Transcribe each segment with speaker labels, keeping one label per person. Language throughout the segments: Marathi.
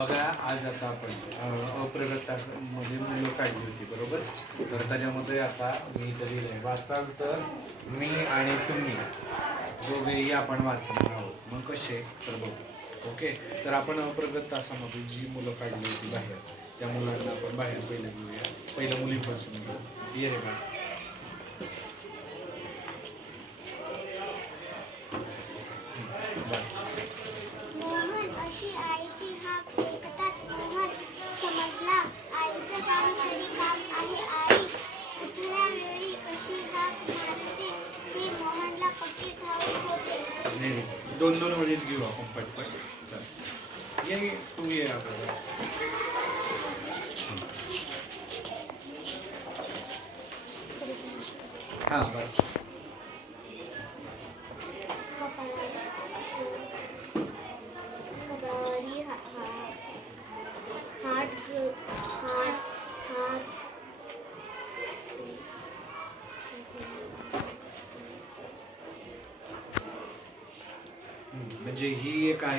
Speaker 1: बघा आज आता आपण अप्रगतामध्ये मुलं काढली होती बरोबर? तर त्याच्यामध्ये आता मी तरी वाचाल तर मी आणि तुम्ही दोघेही आपण वाचणार आहोत. मग कसे? तर बघू. ओके? तर आपण अप्रगत तासामध्ये जी मुलं काढली होती बाहेर त्या मुलांना आपण बाहेर पहिलं घेऊया पहिल्या मुलीपासून घेऊ ये रे बा वाच. दोन दोन वेळेस घेऊ आपण पटपट. चल. ये तू ये आपल्याला. हां बरं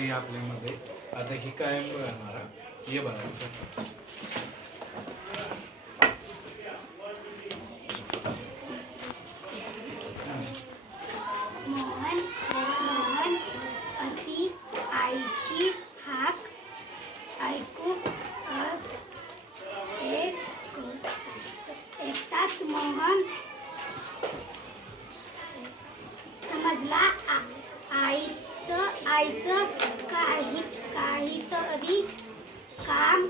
Speaker 1: आपल्यामध्ये आता ही कायम राहणार हा. ये बघायचं
Speaker 2: काम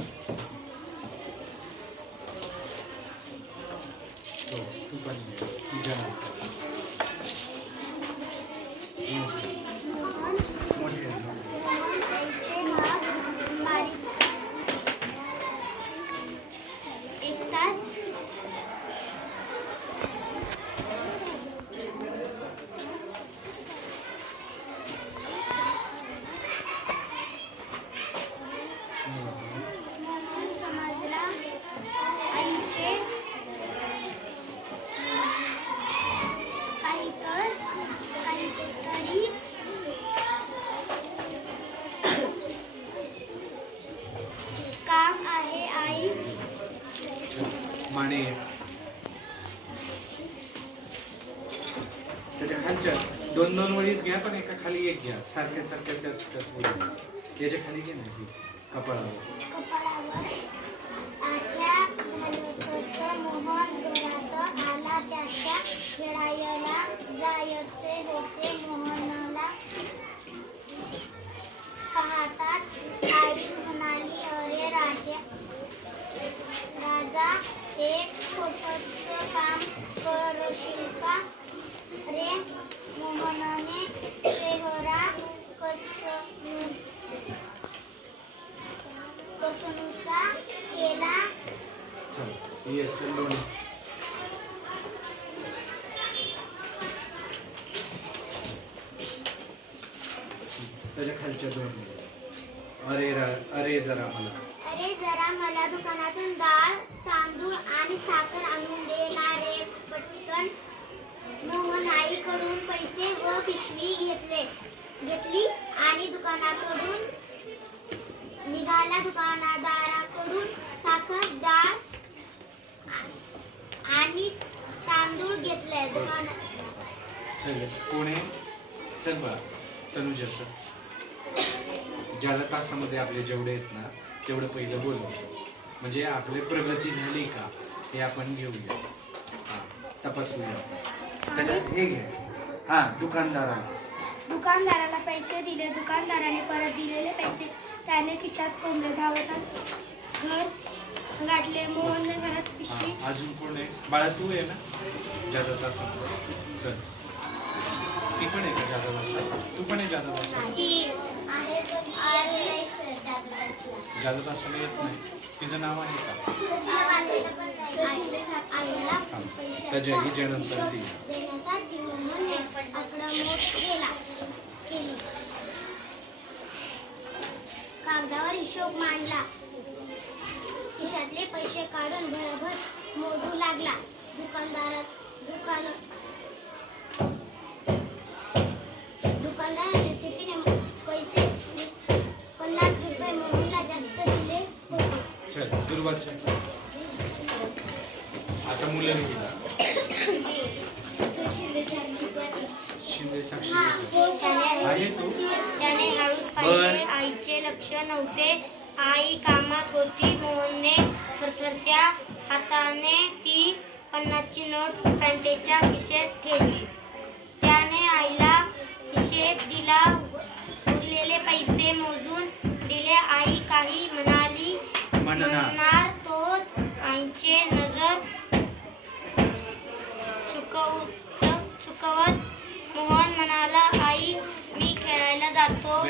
Speaker 1: Thank you. तुमच्या दोन दोन वळीच घ्या पण एका खाली एक घ्या. सारख्या सारख्या त्याच त्याच वळी याच्या खाली घे ना कपाळावर.
Speaker 2: मोहन आला त्याच्या जायचे पाहताच आई म्हणाली अरे राजा राजा एक छोटस काम करशील का रे मोहनाने कसं कसनुसा केला?
Speaker 1: चल ये चल दोन. त्याच्या खालच्या दोन. अरे अरे जरा मला.
Speaker 2: अरे जरा मला दुकानातून डाळ तांदूळ आणि साखर आणून दे ना रे पटकन. मोहन आईकडून पैसे व पिशवी घेतले. घेतली आणि दुकानाकडून निघाला दुकानदाराकडून साखर डाळ आणि
Speaker 3: तांदूळ घेतले. दुकान
Speaker 1: चल कोण चल बघा तनुजाचं ज्याला तासामध्ये आपले जेवढे आहेत ना तेवढं पहिलं बोलू. म्हणजे आपले प्रगती झाली का हे आपण घेऊया. तपासूया. त्याच्यात हे घे. हा दुकानदाराला.
Speaker 3: दुकानदाराला पैसे दिले दुकानदाराने परत दिलेले पैसे. त्याने खिशात कोंबले धावतात घर गाठले मोहनने घरात पिशवी.
Speaker 1: हा, अजून कोण आहे? बाळा तू आहे ना. जादा तासामध्ये चल. ती पण आहे का जादा तासा तू पण आहे जादा तासा जादा तासाला येत नाही. तिचं नाव आहे का? त्याच्या हिच्यानंतर ती.
Speaker 3: कागदावर हिशोब मांडला. खिशातले पैसे काढून भरभर मोजू लागला. दुकानदारात दुकान
Speaker 1: चल दुर्वा चल. आता मुलं घेतली शिंदे साक्षी. आहे. तू?
Speaker 3: त्याने हळूच पाहिले आईचे लक्ष नव्हते. आई कामात होती. मोहनने थरथरत्या हाताने ती पन्नासची नोट पॅन्टेच्या खिशेत ठेवली. त्याने आईला हिशेब दिला. उरलेले पैसे मोजून दिले. आई काही म्हणाली
Speaker 1: म्हणणार
Speaker 3: तोच आईचे नजर चुकवत चुकवत. मोहन म्हणाला आई मी खेळायला जातो.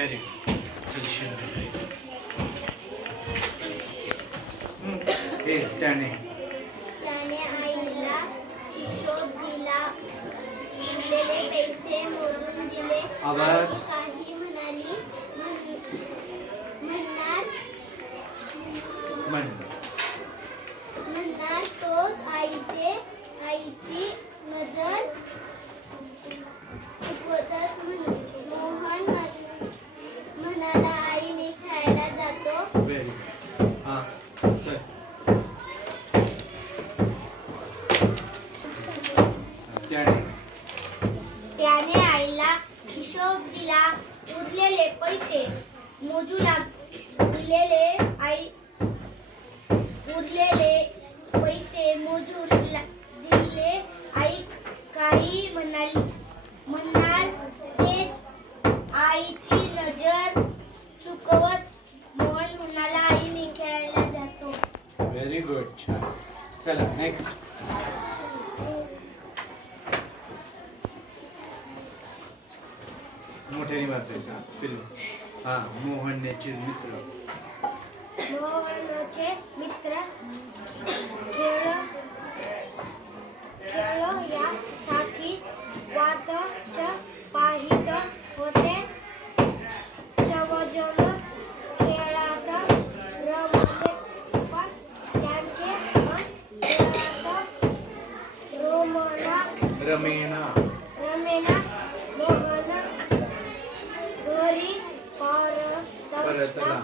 Speaker 1: त्याने.
Speaker 3: आईला हिशोब दिला. पैसे मोजून दिले.
Speaker 1: आवाज.
Speaker 3: काही म्हणाली म्हण- म्हणणार
Speaker 1: म्हण
Speaker 3: म्हणणार तोच आईचे आईची नजर चुकवतच म्हण- मोहन म्हण- म्हणाला आई मी खेळायला जातो.
Speaker 1: व्हेरी हा चल. त्याने.
Speaker 3: त्याने आईला हिशोब दिला उरलेले पैसे मोजू लाग दिलेले आई उरलेले पैसे मोजू ला- दिले. आई काही म्हणाली म्हणणार तेच आईची नजर चुकवत मोहन म्हणाला आई मी खेळायला जातो.
Speaker 1: व्हेरी गुड छान. चला नेक्स्ट मोठ्याने वाचायचा पिल्लू हा मोहनचे मित्र
Speaker 3: मोहनचे मित्र खेळ खेळ यासाठी वाटच पाहित होते. सर्वजण खेळात रमले पण त्यांचे मन खेळात रोमना
Speaker 1: रमेना.
Speaker 3: रमेना मोहन घरी परत
Speaker 1: परतला.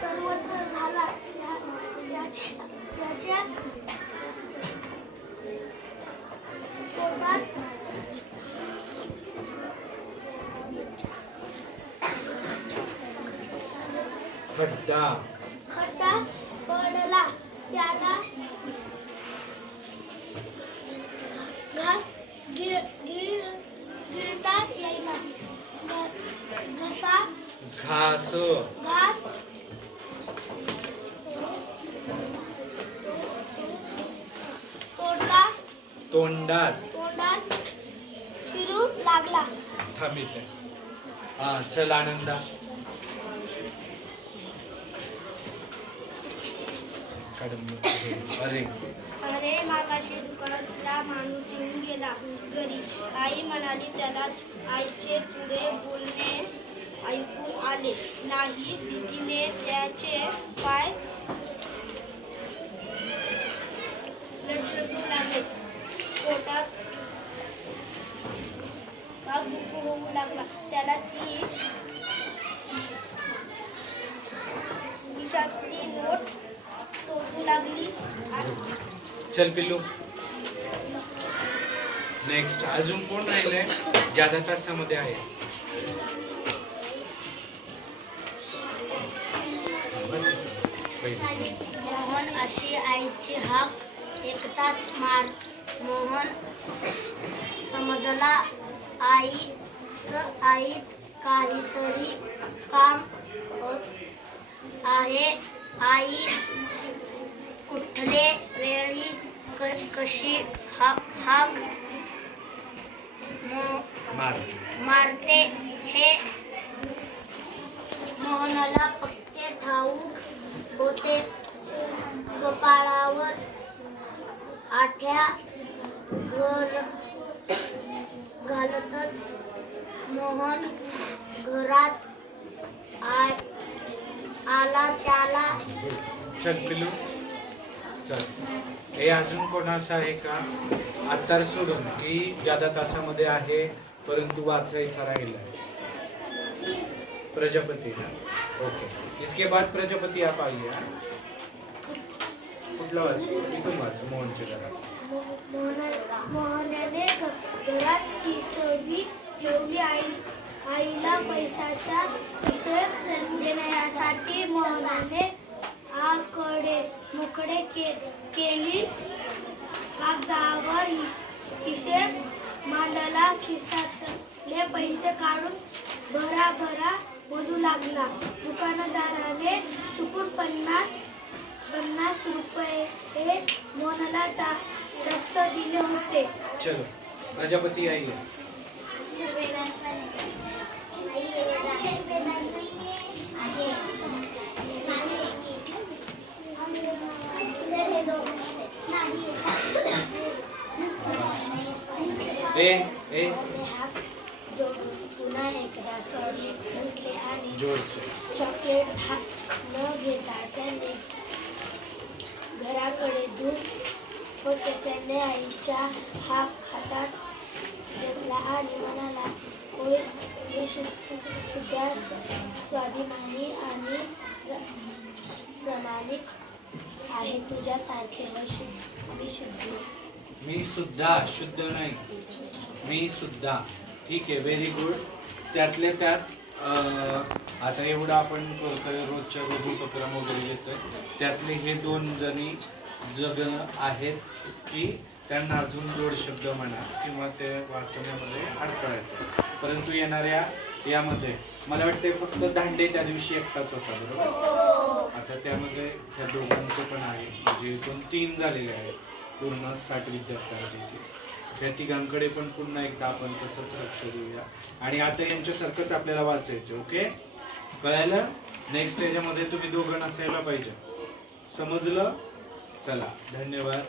Speaker 3: सर्वत्र झाला त्या- त्याच्या त्याच्या पोटात
Speaker 1: खड्डा
Speaker 3: खड्डा घास घास तोडला
Speaker 1: तोंडात.
Speaker 3: तोंडात फिरू लागला.
Speaker 1: हा चल आनंदा. अरे.
Speaker 3: अरे मागाशी दुकानातला माणूस येऊन गेला. घरी. आई म्हणाली त्याला आईचे पुढे बोलणे ऐकून आले नाही. भीतीने त्याचे पाय लटलटू लागले. पोटात होऊ लागला. त्याला ती खिशातली नोट टोचू लागली
Speaker 1: चल पिल्लू. नेक्स्ट अजून कोण राहिलंय? जादा तासामध्ये आहे.
Speaker 2: मोहन अशी आईची हाक एकताच मार. मोहन समजला आईच आईच काहीतरी काम आहे. आई कुठले वेळी क- कशी हा हाक
Speaker 1: मार.
Speaker 2: मारते हे मोहनला पक्के ठाऊक होते कपाळावर आठ्या घर घालतच मोहन घरात आ- आला त्याला
Speaker 1: चल पिल्लू चल. हे अजून कोणाचं आहे का? अत्तर सोडून. की जादा तासामध्ये आहे परंतु वाचायचा राहिला. प्रजापतीला. ओके. इसके बाद प्रजापती आप आइए. इथून मोहनच्या घरात
Speaker 3: मोहनाने घरात किसवी ठेवली. आई आईला पैशाचा हिशोब देण्यासाठी मोहनाने आकडे मोकडे के केली. कागदावर हिस हिशेब मांडला खिशातले पैसे काढून भराभरा भरा मोजू लागला. दुकानदाराने चुकून पन्नास पन्नास रुपये हे मोहनला चा- जास्त दिले होते.
Speaker 1: चलो प्रजापती आइए ए ए.
Speaker 3: जो पुन्हा एकदा सॉरी म्हटले आणि
Speaker 1: जोर से
Speaker 3: चॉकलेट हात न घेता त्याने घराकडे दूर होते. त्याने आईच्या हात हातात घेतला आणि म्हणाला होय मी सु- सुद्धा स्वाभिमानी आणि प्र- प्रामाणिक आहे. तुझ्यासारखे व शु- विशुद्ध
Speaker 1: मी सुद्धा शुद्ध नाही. मी सुद्धा. ठीक आहे व्हेरी गुड त्यातल्या त्यात आता एवढं आपण करतोय रोजच्या रोज उपक्रम वगैरे घेतोय. त्यातले हे दोन जणी जग आहेत की त्यांना अजून जोड शब्द म्हणा किंवा ते वाचण्यामध्ये अडथळा येतो परंतु येणाऱ्या यामध्ये मला वाटते फक्त दांडे त्या दिवशी एकटाच होता बरोबर? आता त्यामध्ये त्या दोघांचं पण आहे. म्हणजे एकूण तीन झालेले आहेत. पूर्ण साठ विद्यार्थ्यांपैकी. त्या तिघांकडे पण पुन्हा एकदा आपण तसंच लक्ष देऊया. आणि आता यांच्यासारखंच आपल्याला वाचायचं ओके? कळायला? नेक्स्ट याच्यामध्ये तुम्ही दोघं नसायला पाहिजे. समजलं? चला धन्यवाद.